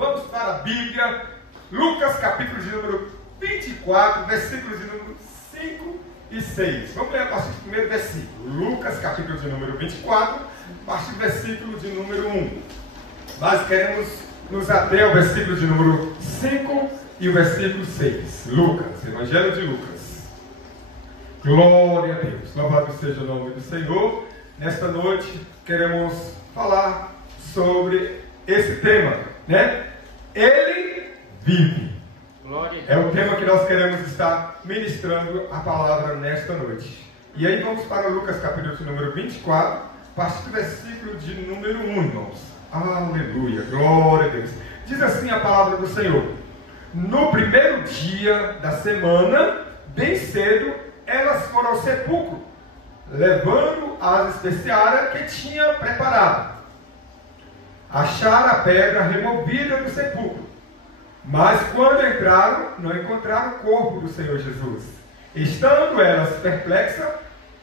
Vamos para a Bíblia, Lucas capítulo de número 24, versículos de número 5 e 6. Vamos ler a partir do primeiro versículo. Lucas capítulo de número 24, a partir do versículo de número 1. Nós queremos nos ater ao versículo de número 5 e o versículo 6. Lucas, Evangelho de Lucas. Glória a Deus. Louvado seja o nome do Senhor. Nesta noite queremos falar sobre esse tema, né? Ele vive. É o tema que nós queremos estar ministrando a palavra nesta noite. E aí vamos para Lucas capítulo de número 24, a partir do versículo de número 1, irmãos. Aleluia, glória a Deus. Diz assim a palavra do Senhor: no primeiro dia da semana, bem cedo, elas foram ao sepulcro, levando as especiárias que tinha preparado. Acharam a pedra removida do sepulcro, mas quando entraram, não encontraram o corpo do Senhor Jesus. Estando elas perplexas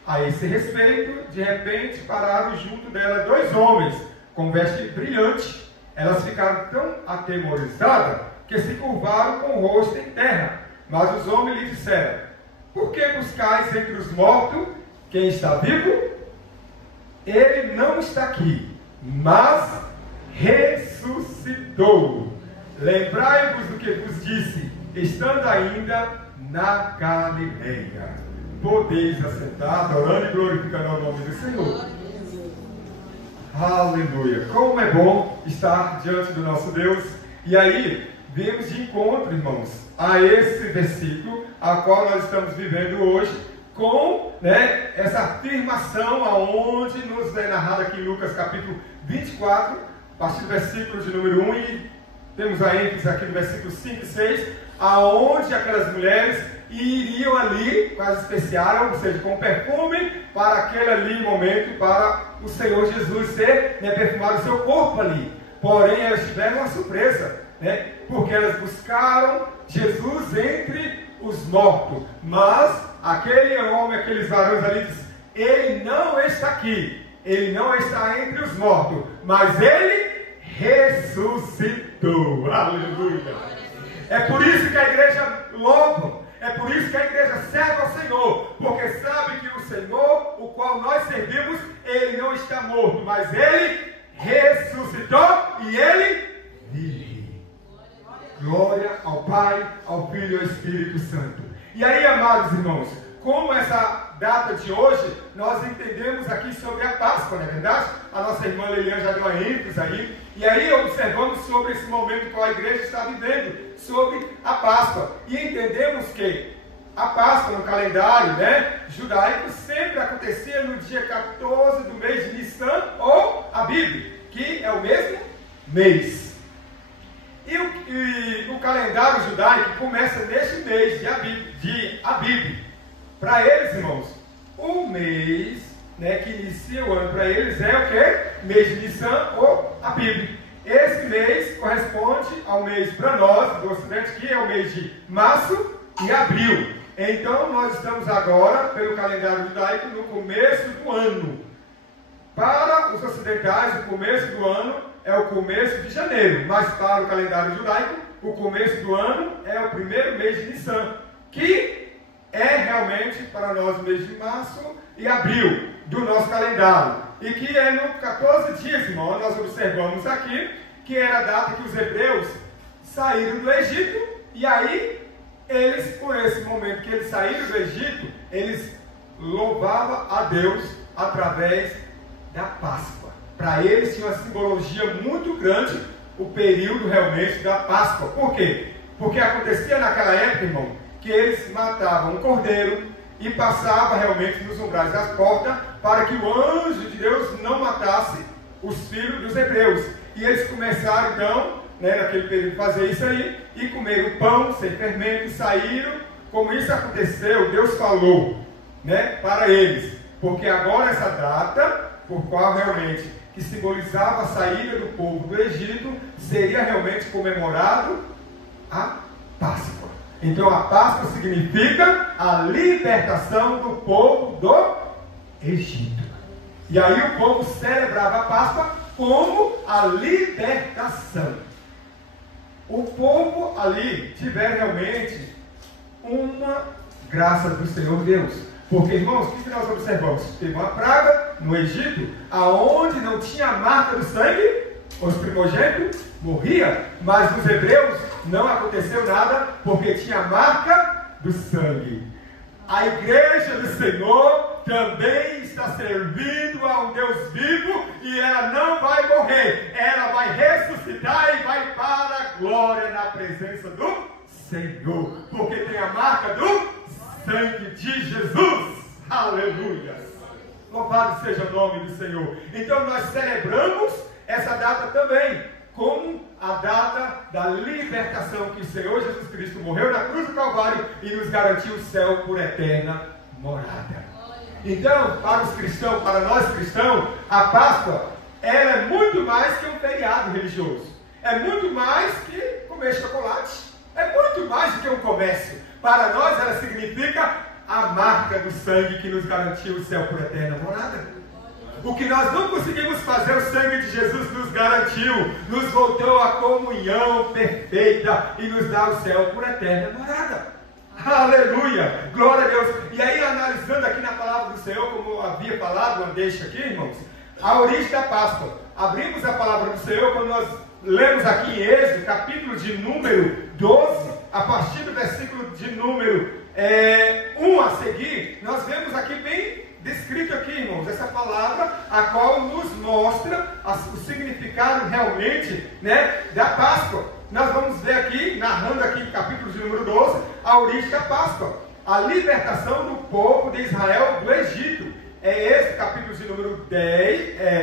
a esse respeito, de repente pararam junto dela dois homens com veste brilhante. Elas ficaram tão atemorizadas que se curvaram com o rosto em terra. Mas os homens lhe disseram: por que buscais entre os mortos quem está vivo? Ele não está aqui, mas ressuscitou. Lembrai-vos do que vos disse, estando ainda na Galileia. Podeis assentar, adorando e glorificando o nome do Senhor. Aleluia. Como é bom estar diante do nosso Deus. E aí, viemos de encontro, irmãos, a esse versículo, a qual nós estamos vivendo hoje, com essa afirmação aonde nos é narrado aqui em Lucas capítulo 24, a partir do versículo de número 1, e temos a ênfase aqui no versículo 5 e 6, aonde aquelas mulheres iriam ali com as especiárias, ou seja, com perfume, para aquele ali momento, para o Senhor Jesus ser perfumado o seu corpo ali. Porém, elas tiveram uma surpresa, porque elas buscaram Jesus entre os mortos, mas aquele homem, aqueles varões ali, diz: ele não está aqui, ele não está entre os mortos, mas ele ressuscitou. Aleluia. É por isso que a igreja louva, é por isso que a igreja serve ao Senhor, porque sabe que o Senhor, o qual nós servimos, ele não está morto, mas ele ressuscitou e ele vive. Glória ao Pai, ao Filho e ao Espírito Santo. E aí, amados irmãos, como essa data de hoje, nós entendemos aqui sobre a Páscoa, não é verdade? A nossa irmã Lilian já deu uma ênfase aí. E aí observamos sobre esse momento que a igreja está vivendo, sobre a Páscoa. E entendemos que a Páscoa no calendário judaico sempre acontecia no dia 14 do mês de Nissan ou Abib, que é o mesmo mês. E o calendário judaico começa neste mês de Abib. Para eles, irmãos, o mês que inicia o ano para eles é o quê? Mês de Nissan ou Abib. Esse mês corresponde ao mês para nós, do Ocidente, que é o mês de março e abril. Então, nós estamos agora, pelo calendário judaico, no começo do ano. Para os ocidentais, o começo do ano é o começo de janeiro, mas para o calendário judaico, o começo do ano é o primeiro mês de Nissan, que é realmente para nós o mês de março e abril do nosso calendário, e que é no 14 dias, irmão. Nós observamos aqui que era a data que os hebreus saíram do Egito, e aí eles, por esse momento que eles saíram do Egito, eles louvavam a Deus através da Páscoa. Para eles tinha uma simbologia muito grande o período realmente da Páscoa. Por quê? Porque acontecia naquela época, irmão, que eles matavam um cordeiro e passavam realmente nos umbrais das portas para que o anjo de Deus não matasse os filhos dos hebreus. E eles começaram então, naquele período, fazer isso aí, e comeram pão sem fermento e saíram. Como isso aconteceu, Deus falou para eles, porque agora essa data, por qual realmente que simbolizava a saída do povo do Egito, seria realmente comemorado a Páscoa. Então a Páscoa significa a libertação do povo do Egito. E aí o povo celebrava a Páscoa como a libertação. o povo ali tiver realmente uma graça do Senhor Deus. Porque, irmãos, o que nós observamos? Teve uma praga no Egito, aonde não tinha a marca do sangue, os primogênitos morriam, mas nos hebreus não aconteceu nada, porque tinha a marca do sangue. A igreja do Senhor também está servindo a um Deus vivo, e ela não vai morrer, ela vai ressuscitar e vai para a glória na presença do Senhor, porque tem a marca do sangue de Jesus. Aleluia! Louvado seja o nome do Senhor. Então nós celebramos essa data também como a data da libertação, que o Senhor Jesus Cristo morreu na cruz do Calvário e nos garantiu o céu por eterna morada. Então, para os cristãos, para nós cristãos, a Páscoa, ela é muito mais que um feriado religioso. É muito mais que comer chocolate. É muito mais do que um comércio. Para nós, ela significa a marca do sangue que nos garantiu o céu por eterna morada. O que nós não conseguimos fazer, o sangue de Jesus nos garantiu, nos voltou à comunhão perfeita e nos dá o céu por eterna morada. Aleluia! Glória a Deus! E aí, analisando aqui na palavra do Senhor, como eu havia falado, uma deixa aqui, irmãos, a origem da Páscoa. Abrimos a palavra do Senhor quando nós lemos aqui em Êxodo, capítulo de número 12, a partir do versículo de número 1 a seguir, nós vemos aqui bem descrito aqui, irmãos, essa palavra, a qual nos mostra o significado realmente, né, da Páscoa. Nós vamos ver aqui, narrando aqui no capítulo de número 12, a origem da Páscoa, a libertação do povo de Israel do Egito. É esse capítulo de número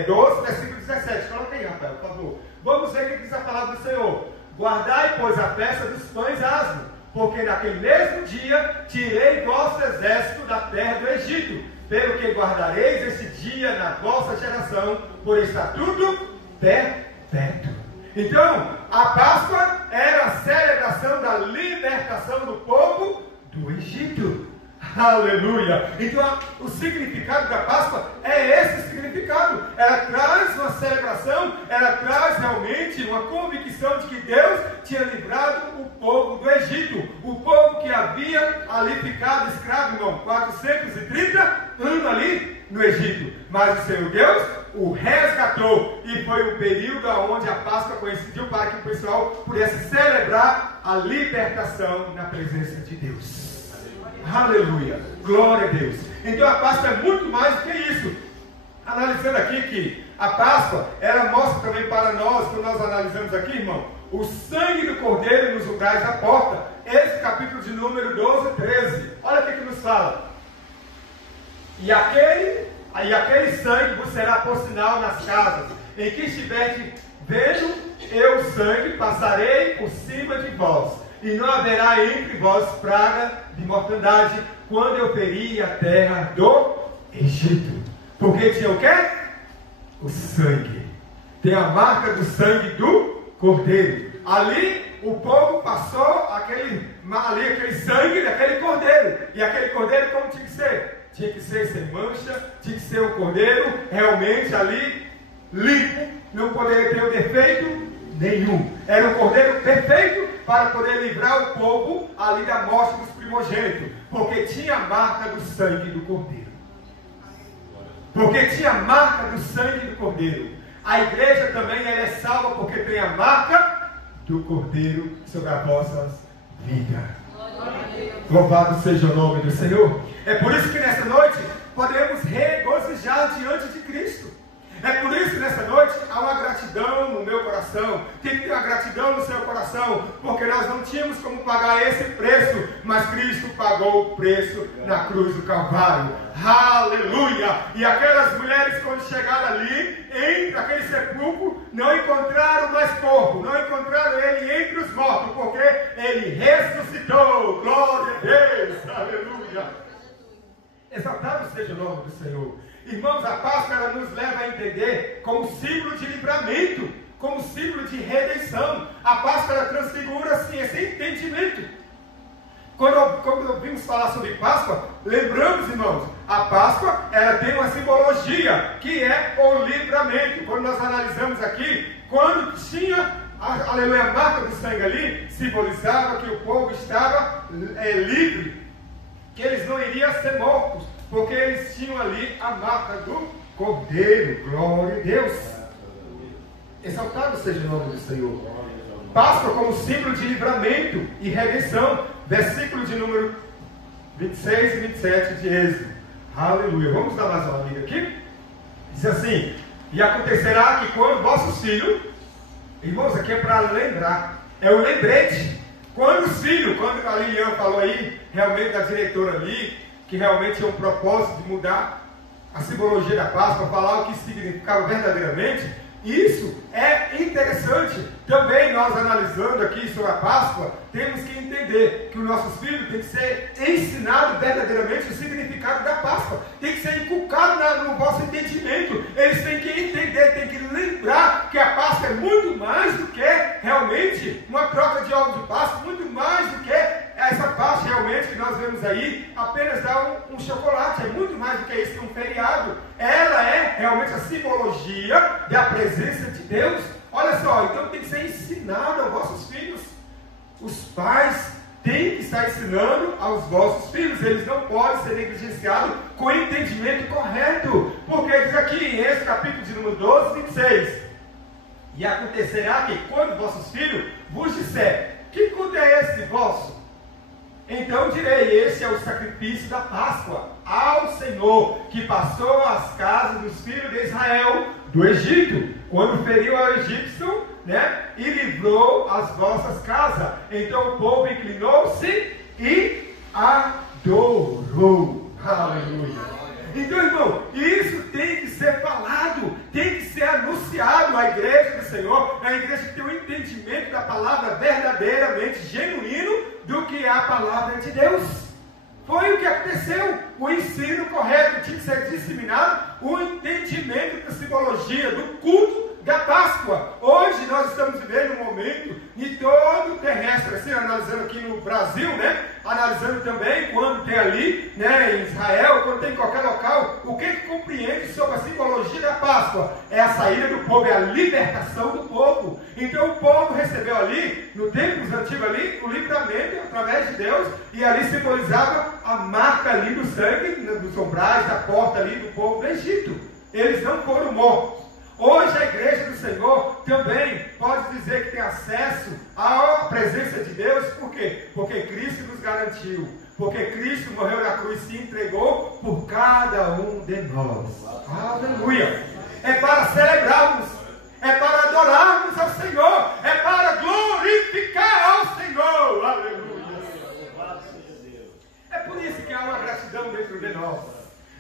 12, versículo 17. Coloca aí, Rafael, por favor. Vamos ver o que diz a palavra do Senhor. Guardai, pois, a festa dos pães asmos, porque naquele mesmo dia tirei vosso exército da terra do Egito, pelo que guardareis esse dia na vossa geração, por estatuto perpétuo. Então, a Páscoa era a celebração da libertação do povo do Egito. Aleluia! Então, o significado da Páscoa é esse significado. Ela traz uma celebração, ela traz realmente uma convicção de que Deus tinha livrado o povo do Egito. O povo que havia ali ficado escravo, irmão, 430 anos ali no Egito. Mas o Senhor Deus o resgatou, e foi o período onde a Páscoa coincidiu para que o pessoal pudesse celebrar a libertação na presença de Deus. Aleluia, glória a Deus. Então a Páscoa é muito mais do que isso. Analisando aqui que a Páscoa, ela mostra também para nós, quando nós analisamos aqui, irmão, o sangue do Cordeiro nos umbrais da porta. Esse capítulo de número 12, 13. Olha o que nos fala. E aquele sangue vos será por sinal nas casas, em que estiverdes vendo eu o sangue, passarei por cima de vós. E não haverá entre vós praga de mortandade, quando eu feri a terra do Egito. Porque tinha o quê? O sangue. Tem a marca do sangue do Cordeiro. Ali o povo passou aquele sangue daquele Cordeiro. E aquele Cordeiro como tinha que ser? Tinha que ser sem mancha, tinha que ser um Cordeiro realmente ali limpo, não poderia ter um defeito nenhum. Era um Cordeiro perfeito para poder livrar o povo ali da morte dos primogênitos, porque tinha a marca do sangue do Cordeiro. Porque tinha a marca do sangue do Cordeiro. A igreja também ela é salva porque tem a marca do Cordeiro sobre as vossas vidas. Louvado seja o nome do Senhor. É por isso que nessa noite podemos regozijar diante de Cristo. É por isso que nessa noite há uma gratidão no meu coração. Tem que ter uma gratidão no seu coração, porque nós não tínhamos como pagar esse preço, mas Cristo pagou o preço na cruz do Calvário. Aleluia! E aquelas mulheres, quando chegaram ali, entre aquele sepulcro, não encontraram mais corpo, não encontraram ele entre os mortos, porque ele ressuscitou. Glória a Deus! Aleluia! Exaltado seja o nome do Senhor. Irmãos, a Páscoa ela nos leva a entender como símbolo de livramento, como símbolo de redenção. A Páscoa ela transfigura assim, esse entendimento. Quando ouvimos falar sobre Páscoa, lembramos, irmãos, a Páscoa ela tem uma simbologia que é o livramento. Quando nós analisamos aqui, quando tinha aleluia, a marca do sangue ali simbolizava que o povo estava livre, que eles não iriam ser mortos, porque eles tinham ali a marca do Cordeiro. Glória a Deus. Exaltado seja o nome do Senhor. Páscoa como símbolo de livramento e redenção. Versículo de número 26 e 27 de Êxodo. Aleluia. Vamos dar mais uma amiga aqui. Diz assim: e acontecerá que quando vossos filhos, irmãos, aqui é para lembrar, é o lembrete. Quando os filhos, quando a Lilian falou aí, realmente da diretora ali, que realmente é um propósito de mudar a simbologia da Páscoa, falar o que significava verdadeiramente, isso é interessante. Também nós analisando aqui sobre a Páscoa, temos que entender que os nossos filhos têm que ser ensinados verdadeiramente o significado da Páscoa, tem que ser inculcado no vosso entendimento. Eles têm que entender, têm que lembrar que a Páscoa é muito mais do que realmente uma troca de ovos de Páscoa, muito mais do que essa parte realmente que nós vemos aí, apenas dar um chocolate. É muito mais do que isso, que um feriado. Ela é realmente a simbologia da presença de Deus. Olha só, então tem que ser ensinado aos vossos filhos. Os pais têm que estar ensinando aos vossos filhos. Eles não podem ser negligenciados com o entendimento correto. Porque diz aqui em Êxodo capítulo de número 12, 26. E acontecerá que quando vossos filhos vos disser: que culto é esse vosso? Então direi: esse é o sacrifício da Páscoa ao Senhor, que passou as casas dos filhos de Israel do Egito, quando feriu ao egípcio, e livrou as vossas casas. Então o povo inclinou-se e adorou. Aleluia. Então, irmão, isso tem que ser falado, tem que ser anunciado à igreja do Senhor, a igreja que tem um entendimento da palavra verdadeiramente genuíno do que é a palavra de Deus. Foi o que aconteceu. O ensino correto tinha que ser disseminado, o entendimento da simbologia, do culto da Páscoa. Hoje nós estamos vivendo um momento de todo terrestre, assim, analisando aqui no Brasil, analisando também quando tem ali, em Israel, quando tem em qualquer local, o que compreende sobre a simbologia da Páscoa? É a saída do povo, é a libertação do povo. Então o povo recebeu ali, no tempos antigos ali, o livramento através de Deus, e ali simbolizava a marca ali do sangue, dos umbrais, da porta ali do povo do Egito. Eles não foram mortos. Hoje a igreja do Senhor também pode dizer que tem acesso à presença de Deus. Por quê? Porque Cristo nos garantiu, porque Cristo morreu na cruz e se entregou por cada um de nós. Aleluia! É para celebrarmos, é para adorarmos ao Senhor, é para glorificar ao Senhor. Aleluia! É por isso que há uma gratidão dentro de nós.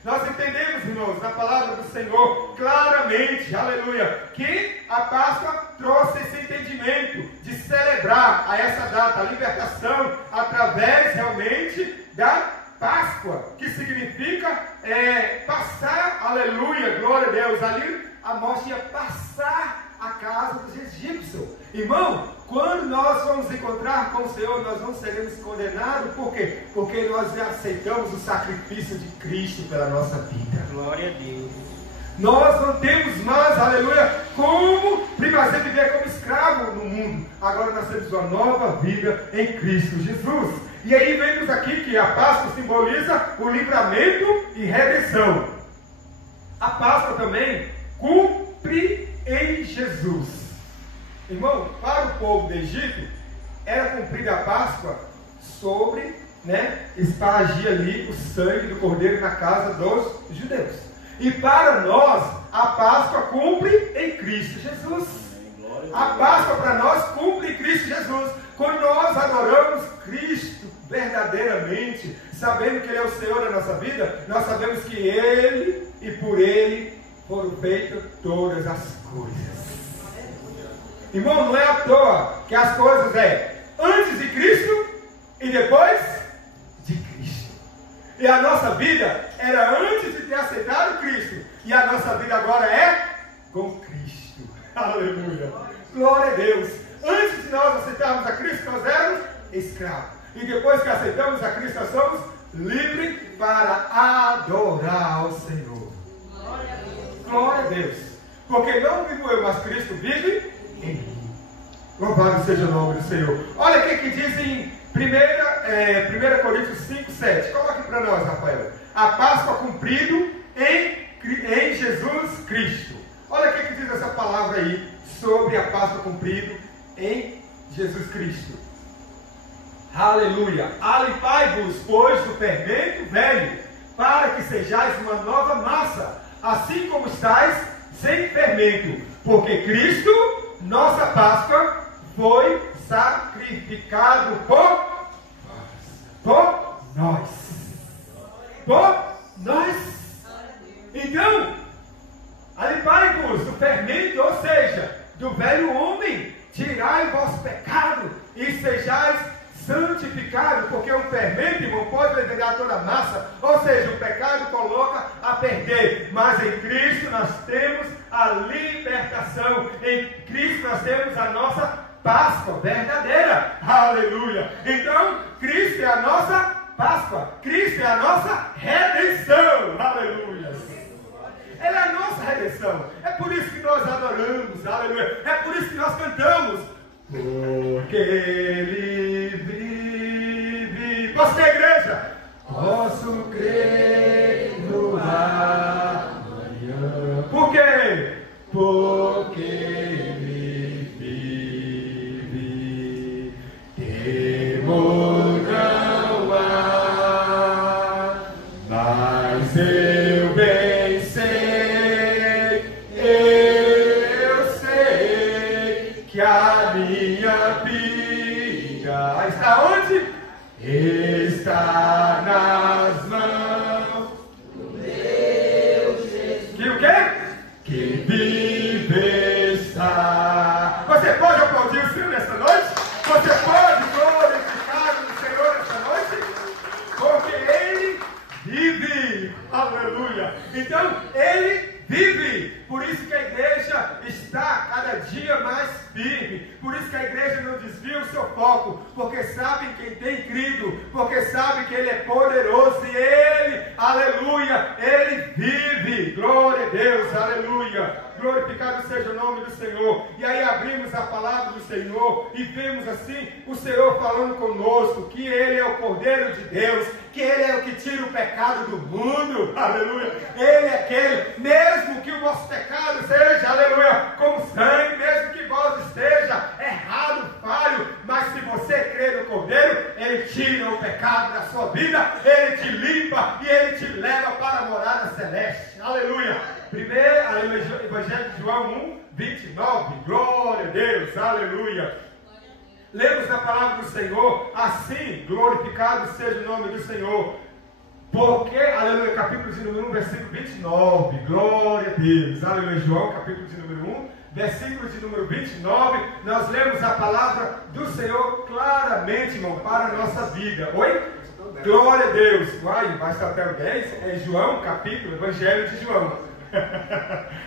Nós entendemos, irmãos, na palavra do Senhor, claramente, aleluia, que a Páscoa trouxe esse entendimento de celebrar a essa data, a libertação, através realmente da Páscoa, que significa passar, aleluia, glória a Deus, ali a morte ia passar a casa dos egípcios. Irmão, quando nós vamos encontrar com o Senhor, nós não seremos condenados. Por quê? Porque nós já aceitamos o sacrifício de Cristo pela nossa vida. Glória a Deus. Nós não temos mais, aleluia, como primazia viver como escravo no mundo. Agora nós temos uma nova vida em Cristo Jesus. E aí vemos aqui que a Páscoa simboliza o livramento e redenção. A Páscoa também cumpre em Jesus. Irmão, para o povo do Egito, era cumprida a Páscoa sobre, espargir ali o sangue do cordeiro na casa dos judeus. E para nós, a Páscoa cumpre em Cristo Jesus. A Páscoa para nós cumpre em Cristo Jesus. Quando nós adoramos Cristo verdadeiramente, sabendo que Ele é o Senhor da nossa vida, nós sabemos que Ele e por Ele foram feitas todas as coisas. Irmão, não é à toa que as coisas antes de Cristo e depois de Cristo. E a nossa vida era antes de ter aceitado Cristo. E a nossa vida agora é com Cristo. Aleluia. Glória a Deus. Antes de nós aceitarmos a Cristo, nós éramos escravos. E depois que aceitamos a Cristo, nós somos livres para adorar ao Senhor. Glória a Deus. Glória a Deus. Porque não vivo eu, mas Cristo vive em mim. Louvado seja o nome do Senhor. Olha o que diz em 1 Coríntios 5, 7. Coloque para nós, Rafael. A Páscoa cumprido em Jesus Cristo. Olha o que diz essa palavra aí sobre a Páscoa cumprido em Jesus Cristo. Aleluia. Alipai-vos, pois, do fermento velho, para que sejais uma nova massa, assim como estáis sem fermento. Porque Cristo, nossa Páscoa, foi sacrificado por nós. Por nós. Então, alipai-vos do fermento, ou seja, do velho homem, tirai o vosso pecado e sejais santificados, porque um fermento, irmão, pode levedar toda a massa, ou seja, o pecado coloca a perder, mas em Cristo nós temos a libertação, em Cristo nós temos a nossa Páscoa verdadeira, aleluia. Então, Cristo é a nossa Páscoa, Cristo é a nossa redenção, aleluia. Ele é a nossa redenção. É por isso que nós adoramos, aleluia. É por isso que nós cantamos. Porque Ele vive. Posso ter igreja? Posso crer no amanhã. Por quê? Porque Ele vive. Temor não há, mas eu bem sei, que a minha vida está onde? Está nas mãos do meu Jesus. Que o quê? Que vive está. Você pode aplaudir o Senhor nesta noite? Você pode glorificar o Senhor nesta noite? Porque Ele vive. Aleluia. Então, Ele vive. Por isso que a igreja está cada dia mais firme. Por isso que a igreja não desvia o seu foco. Porque sabe quem tem crido. Porque sabe que Ele é poderoso. E Ele, aleluia, Ele vive. Glória a Deus, aleluia. Glorificado seja o nome do Senhor. E aí abrimos a palavra do Senhor e vemos assim o Senhor falando conosco que Ele é o Cordeiro de Deus, que Ele é o que tira o pecado do mundo, aleluia. Ele é aquele, mesmo que o vosso pecado seja, aleluia, como sangue, mesmo que vós esteja errado, falho, mas se você crê no Cordeiro, Ele tira o pecado da sua vida, Ele te limpa e Ele te leva para a morada celeste, aleluia. Primeiro, Evangelho de João 1, 29, glória a Deus, aleluia. Lemos a palavra do Senhor, assim, glorificado seja o nome do Senhor. Porque, aleluia, capítulo de número 1, versículo 29, glória a Deus, aleluia. João, capítulo de número 1, versículo de número 29, nós lemos a palavra do Senhor claramente, irmão, para a nossa vida. Oi? Glória a Deus. Vai estar até o 10, é João, capítulo, Evangelho de João.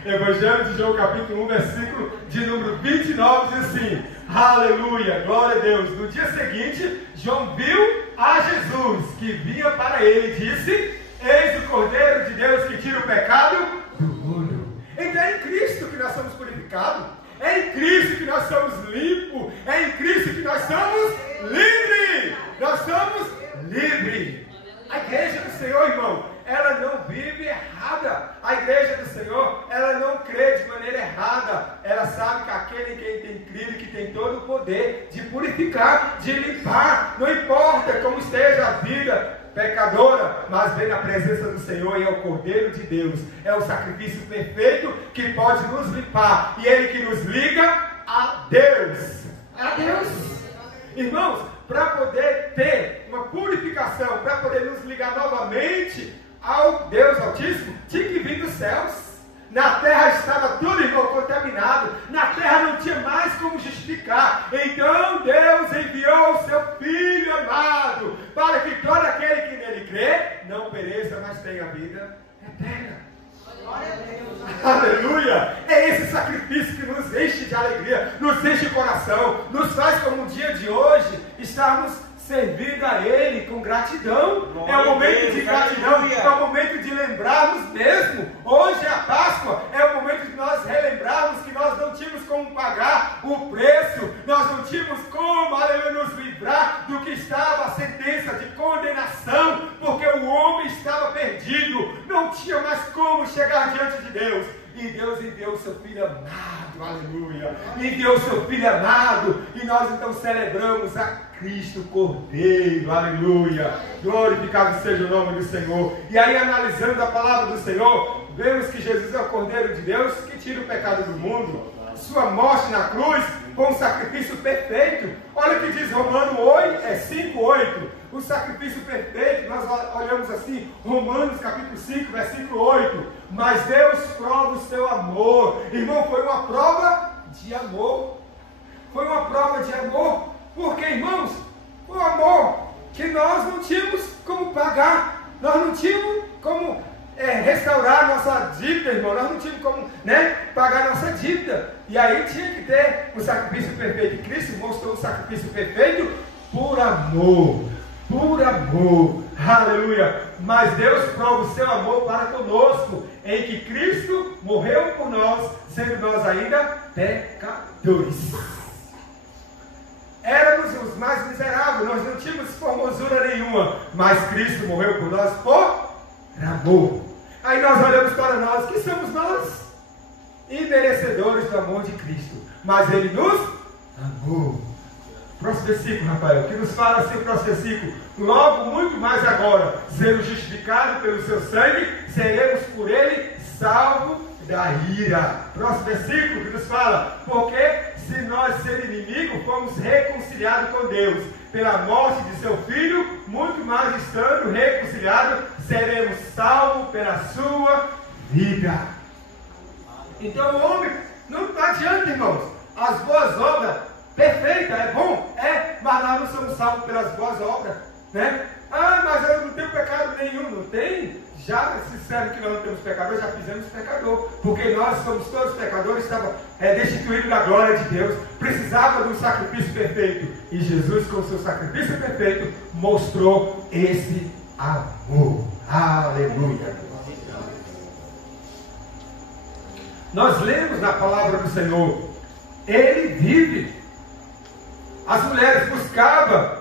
Evangelho de João, capítulo 1, versículo de número 29, diz assim: aleluia, glória a Deus. No dia seguinte, João viu a Jesus que vinha para ele e disse: eis o Cordeiro de Deus que tira o pecado do mundo. Então é em Cristo que nós somos purificados, é em Cristo que nós somos limpos, é em Cristo que nós somos livres. Nós somos livres. A igreja do Senhor, irmão, ela não vive errada. A igreja do Senhor, ela não crê de maneira errada. Ela sabe que aquele em quem tem crido, que tem todo o poder de purificar, de limpar. Não importa como esteja a vida pecadora, mas vem na presença do Senhor e é o Cordeiro de Deus. É o sacrifício perfeito que pode nos limpar. E Ele que nos liga a Deus. A Deus. Irmãos, para poder ter uma purificação, para poder nos ligar novamente ao Deus Altíssimo, tinha que vir dos céus. Na terra estava tudo, irmão, contaminado. Na terra não tinha mais como justificar. Então Deus enviou o seu Filho amado, para que todo aquele que nele crê não pereça, mas tenha vida eterna. Glória a Deus. Aleluia! É esse sacrifício que nos enche de alegria, nos enche o coração, nos faz como um dia de hoje estarmos servindo a Ele com gratidão. Glória é o momento de gratidão, aleluia. É o momento de lembrarmos mesmo. Hoje é a Páscoa, é o momento de nós relembrarmos que nós não tínhamos como pagar o preço, nós não tínhamos como, aleluia, nos livrar do que estava a sentença de condenação, porque o homem estava perdido, não tinha mais como chegar diante de Deus. E Deus enviou o seu Filho amado, aleluia, enviou o seu Filho amado, e nós então celebramos a Cristo Cordeiro, aleluia, glorificado seja o nome do Senhor. E aí, analisando a palavra do Senhor, vemos que Jesus é o Cordeiro de Deus que tira o pecado do mundo. Sua morte na cruz foi um sacrifício perfeito. Olha o que diz Romanos 5:8. O sacrifício perfeito, nós olhamos assim, Romanos capítulo 5, versículo 8. Mas Deus prova o seu amor. Irmão, foi uma prova de amor. Foi uma prova de amor. Porque, irmãos, foi um amor que nós não tínhamos como pagar. Nós não tínhamos como restaurar nossa dívida, irmão. Nós não tínhamos como pagar nossa dívida. E aí tinha que ter um sacrifício perfeito. E Cristo mostrou o sacrifício perfeito por amor. Por amor. Aleluia. Mas Deus prova o seu amor para conosco, em que Cristo morreu por nós, sendo nós ainda pecadores. Éramos os mais miseráveis, nós não tínhamos formosura nenhuma, mas Cristo morreu por nós por amor. Aí nós olhamos para nós, que somos nós? Imerecedores do amor de Cristo, mas Ele nos amou. Próximo versículo, Rafael, que nos fala assim o próximo versículo: logo, muito mais agora, sendo justificados pelo seu sangue, seremos por Ele salvos da ira. Próximo versículo que nos fala: porque se nós, ser inimigo, fomos reconciliados com Deus pela morte de seu Filho, muito mais estando reconciliados, seremos salvos pela sua vida. Então o homem não adianta, irmãos, as boas obras, perfeita, é bom, mas nós não somos salvos pelas boas obras, né? Ah, mas eu não tenho pecado nenhum, não tem? Já se disseram que nós não temos pecador, já fizemos pecador, porque nós somos todos pecadores, estava destituído da glória de Deus, precisava de um sacrifício perfeito, e Jesus, com o seu sacrifício perfeito, mostrou esse amor. Aleluia. Nós lemos na palavra do Senhor, Ele vive. As mulheres buscavam,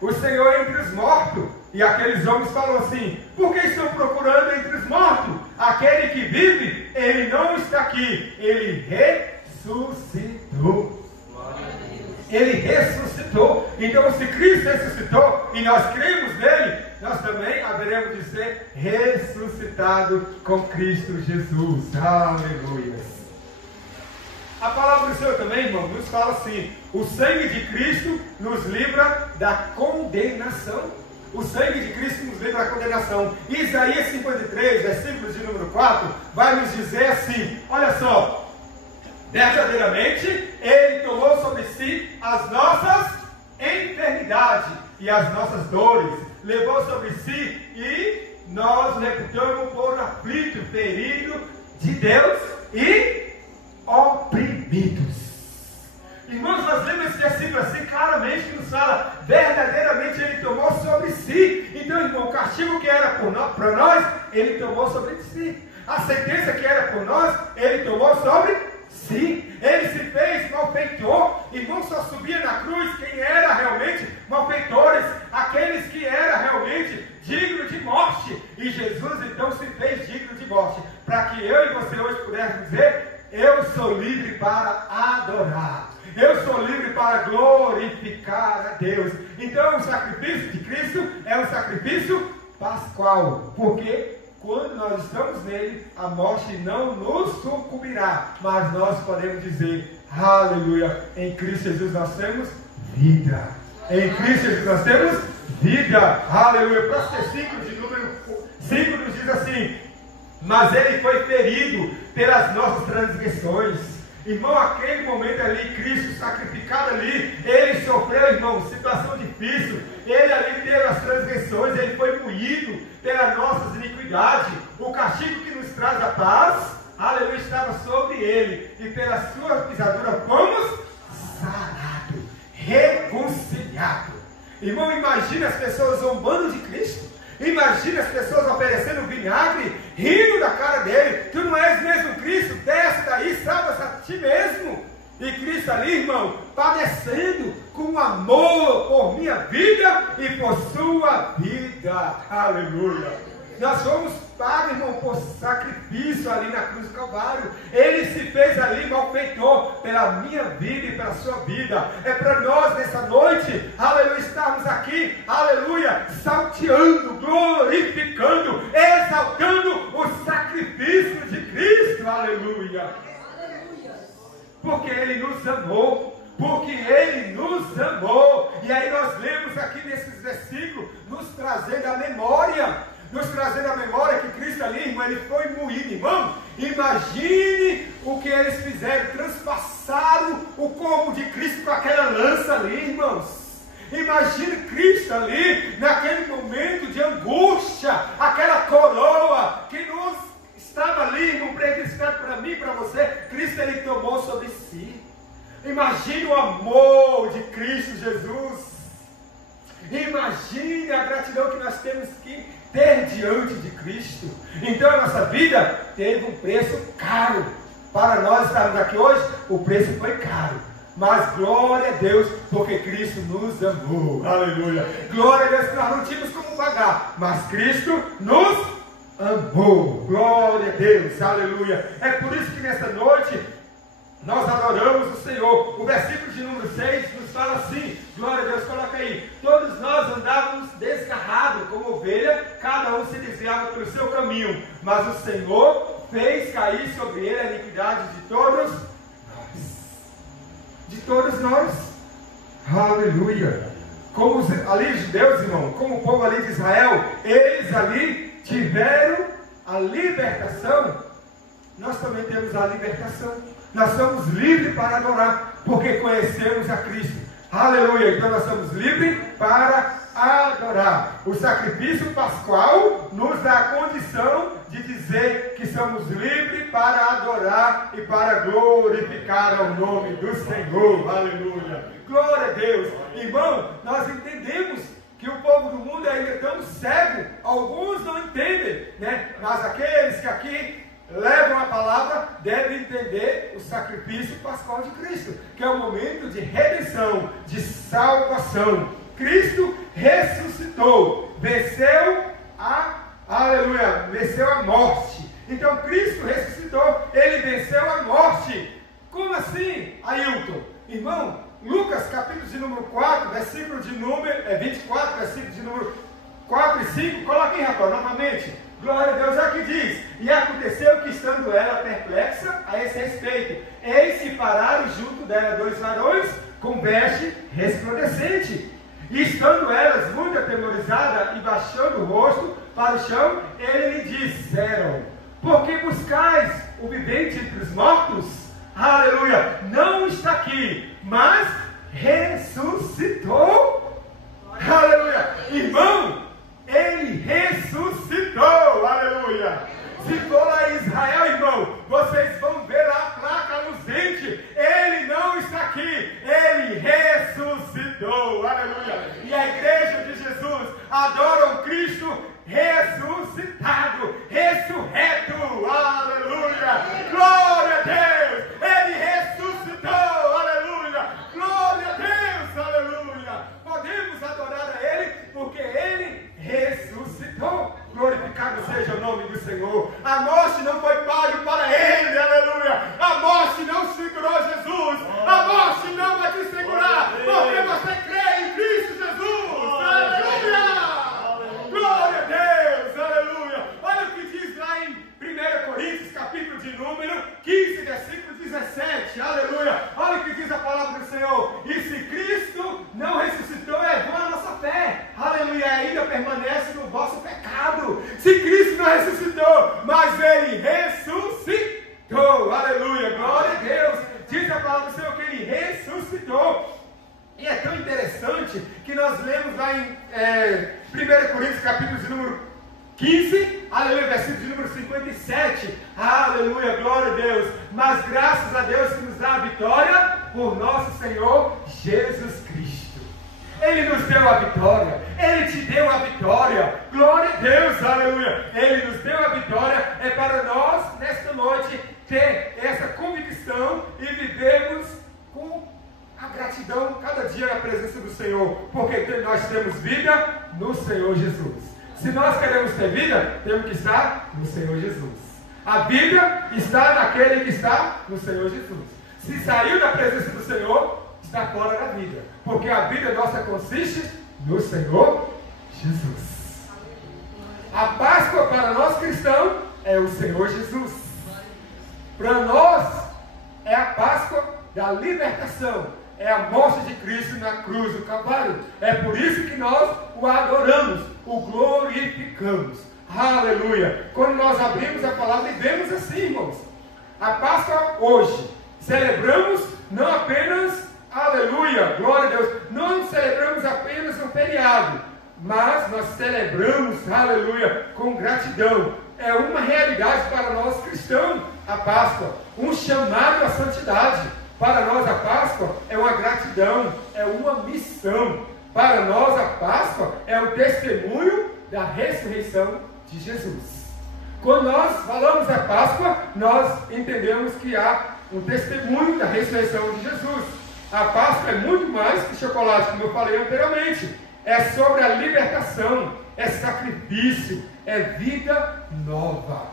o Senhor entre os mortos. E aqueles homens falam assim: por que estão procurando entre os mortos? Aquele que vive, Ele não está aqui. Ele ressuscitou. Ele ressuscitou. Então, se Cristo ressuscitou e nós cremos nele, nós também haveremos de ser ressuscitados com Cristo Jesus. Aleluia. A palavra do Senhor também, irmão, nos fala assim: o sangue de Cristo nos livra da condenação. O sangue de Cristo nos livra da condenação. Isaías 53, versículo de número 4, vai nos dizer assim: olha só, verdadeiramente Ele tomou sobre si as nossas enfermidades e as nossas dores, levou sobre si, e nós reputamos por aflito, ferido de Deus e oprimidos. Irmãos, nós lemos esse versículo assim claramente, que nos fala: verdadeiramente Ele tomou sobre si. Então, irmão, o castigo que era para nós, Ele tomou sobre si. A sentença que era por nós, Ele tomou sobre si. Ele se fez malfeitor. Irmão, só subia na cruz quem era realmente malfeitores, aqueles que eram realmente dignos de morte. E Jesus então se fez digno de morte, para que eu e você hoje pudéssemos dizer: eu sou livre para adorar, eu sou livre para glorificar a Deus. Então o sacrifício de Cristo é um sacrifício pascual, porque quando nós estamos nele, a morte não nos sucumbirá, mas nós podemos dizer: aleluia, em Cristo Jesus nós temos vida. Em Cristo Jesus nós temos vida. Aleluia. Próximo versículo de número 5 nos diz assim: mas Ele foi ferido pelas nossas transgressões. Irmão, aquele momento ali, Cristo sacrificado ali, Ele sofreu, irmão, situação difícil. Ele ali teve as transgressões, Ele foi moído pelas nossas iniquidades. O castigo que nos traz a paz, aleluia, estava sobre Ele, e pela sua pisadura fomos sarados, reconciliados. Irmão, imagina as pessoas zombando de Cristo. Imagina as pessoas oferecendo vinagre, rindo da cara dele. Tu não és mesmo Cristo? Desce daí, salva-se a ti mesmo. E Cristo ali, irmão, padecendo com amor por minha vida e por sua vida. Aleluia. Nós fomos pagos, irmão, por sacrifício ali na cruz do Calvário. Ele se fez ali malfeitor pela minha vida e pela sua vida. É para nós nessa noite, aleluia, estarmos aqui, aleluia, salteando, glorificando, exaltando o sacrifício de Cristo, aleluia. Porque Ele nos amou. Porque Ele nos amou. E aí nós lemos aqui nesses versículos, nos trazendo a memória. Nos trazendo a memória que Cristo ali, irmão, Ele foi moído, irmão. Imagine o que eles fizeram. Transpassaram o corpo de Cristo com aquela lança ali, irmãos. Imagine Cristo ali, naquele momento de angústia. Aquela coroa que nos estava ali, irmão, predestinado para mim e para você. Cristo, Ele tomou sobre si. Imagine o amor de Cristo Jesus. Imagine a gratidão que nós temos que ter diante de Cristo. Então a nossa vida teve um preço caro. Para nós estarmos aqui hoje, o preço foi caro. Mas glória a Deus, porque Cristo nos amou. Aleluia. Glória a Deus que nós não tínhamos como pagar, mas Cristo nos amou. Glória a Deus. Aleluia. É por isso que nessa noite nós adoramos o Senhor. O versículo de número 6 nos fala assim, glória a Deus, coloca aí. Todos nós andávamos desgarrados como ovelha, cada um se desviava pelo seu caminho, mas o Senhor fez cair sobre ele a iniquidade de todos nós. De todos nós. Aleluia. Como ali judeus, irmão, como o povo ali de Israel, eles ali tiveram a libertação. Nós também temos a libertação. Nós somos livres para adorar, porque conhecemos a Cristo. Aleluia. Então nós somos livres para adorar. O sacrifício pascual nos dá a condição de dizer que somos livres para adorar e para glorificar ao nome do Senhor. Aleluia. Glória a Deus. Irmão, nós entendemos que o povo do mundo ainda é tão cego. Alguns não entendem, né? Mas aqueles que aqui levam a palavra devem entender o sacrifício pascual de Cristo, que é o momento de redenção, de salvação. Cristo ressuscitou, venceu a morte. Então Cristo ressuscitou, Ele venceu a morte. Como assim, Ailton? Irmão, Lucas capítulo de número 4, versículo de número 24, versículo de número 4 e 5, coloca aí, rapaz, novamente. Glória a Deus, é o que diz. E aconteceu que, estando ela perplexa a esse respeito, eis que pararam junto dela 2 varões com veste resplandecente. E estando elas muito atemorizadas e baixando o rosto para o chão, eles lhe disseram: por que buscais o vivente entre os mortos? Aleluia! Não está aqui, mas ressuscitou. Aleluia! Irmão, Ele ressuscitou, aleluia. Se for lá em Israel, irmão, vocês vão ver lá a placa luzente. Ele não está aqui, Ele ressuscitou, aleluia. E a igreja de Jesus adora o Cristo ressuscitado, ressurreto, aleluia. Glória a Deus, Ele ressuscitou, aleluia. Glória a Deus, aleluia. Podemos adorar a Ele porque Ele ressuscitou. Glorificado seja o nome do Senhor. A morte não foi paga para Ele, aleluia. A morte não segurou Jesus. A morte não vai te segurar, porque você crê em Cristo Jesus. Aleluia. Glória a Deus, aleluia. Olha o que diz lá em 1 Coríntios capítulo de número 15, versículo 17, aleluia. Olha o que diz a palavra do Senhor: e se Cristo não ressuscitou, é vã a nossa fé, aleluia, ainda permanece no vosso pecado. Se Cristo não ressuscitou, mas Ele ressuscitou, aleluia, glória a Deus. Diz a palavra do Senhor que Ele ressuscitou. E é tão interessante que nós lemos lá em 1 Coríntios capítulo de número 15, aleluia, versículo de número 57, aleluia, glória a Deus. Mas graças a Deus que nos dá a vitória por nosso Senhor Jesus Cristo. Ele nos deu a vitória, Ele te deu a vitória, glória a Deus, aleluia. Ele nos deu a vitória, é para nós, nesta noite, ter essa convicção e vivermos gratidão cada dia na presença do Senhor, porque nós temos vida no Senhor Jesus. Se nós queremos ter vida, temos que estar no Senhor Jesus. A vida está naquele que está no Senhor Jesus. Se saiu da presença do Senhor, está fora da vida, porque a vida nossa consiste no Senhor Jesus. A Páscoa para nós cristãos é o Senhor Jesus. Para nós é a Páscoa da libertação, é a morte de Cristo na cruz do Calvário. É por isso que nós o adoramos, o glorificamos. Aleluia! Quando nós abrimos a palavra e vemos assim, irmãos, a Páscoa hoje, celebramos não apenas, aleluia, glória a Deus, não celebramos apenas um feriado, mas nós celebramos, aleluia, com gratidão. É uma realidade para nós cristãos, a Páscoa, um chamado à santidade. Para nós a Páscoa é uma gratidão, é uma missão. Para nós a Páscoa é o testemunho da ressurreição de Jesus. Quando nós falamos da Páscoa, nós entendemos que há um testemunho da ressurreição de Jesus. A Páscoa é muito mais que chocolate, como eu falei anteriormente. É sobre a libertação, é sacrifício, é vida nova.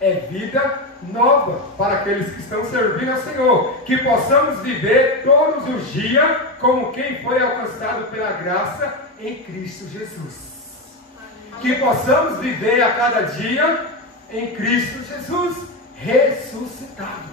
É vida nova para aqueles que estão servindo ao Senhor. Que possamos viver todos os dias como quem foi alcançado pela graça em Cristo Jesus. Que possamos viver a cada dia em Cristo Jesus ressuscitado.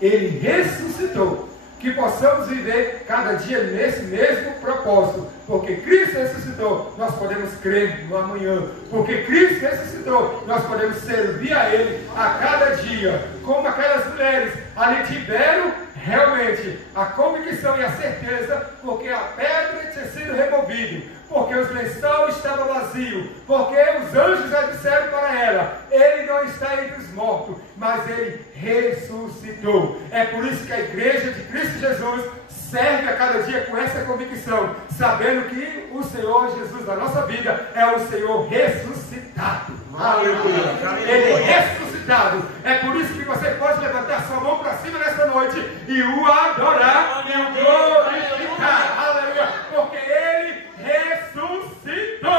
Ele ressuscitou. Que possamos viver cada dia nesse mesmo propósito. Porque Cristo ressuscitou, nós podemos crer no amanhã. Porque Cristo ressuscitou, nós podemos servir a Ele a cada dia. Como aquelas mulheres ali tiveram realmente a convicção e a certeza, porque a pedra tinha sido removida, porque os lençóis estavam vazios, porque os anjos já disseram para ela: Ele não está entre os mortos, mas Ele ressuscitou. É por isso que a igreja de Cristo Jesus serve a cada dia com essa convicção, sabendo que o Senhor Jesus da nossa vida é o Senhor ressuscitado. Aleluia! Ele é ressuscitado. É por isso que você pode levantar sua mão para cima nesta noite e o adorar e o glorificar. Aleluia! Porque Ele ressuscitou.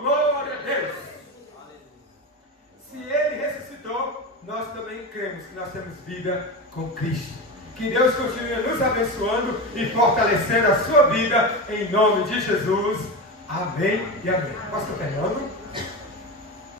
Glória a Deus. Se Ele ressuscitou, nós também cremos que nós temos vida com Cristo. Que Deus continue nos abençoando e fortalecendo a sua vida, em nome de Jesus. Amém e amém. Pastor Fernando.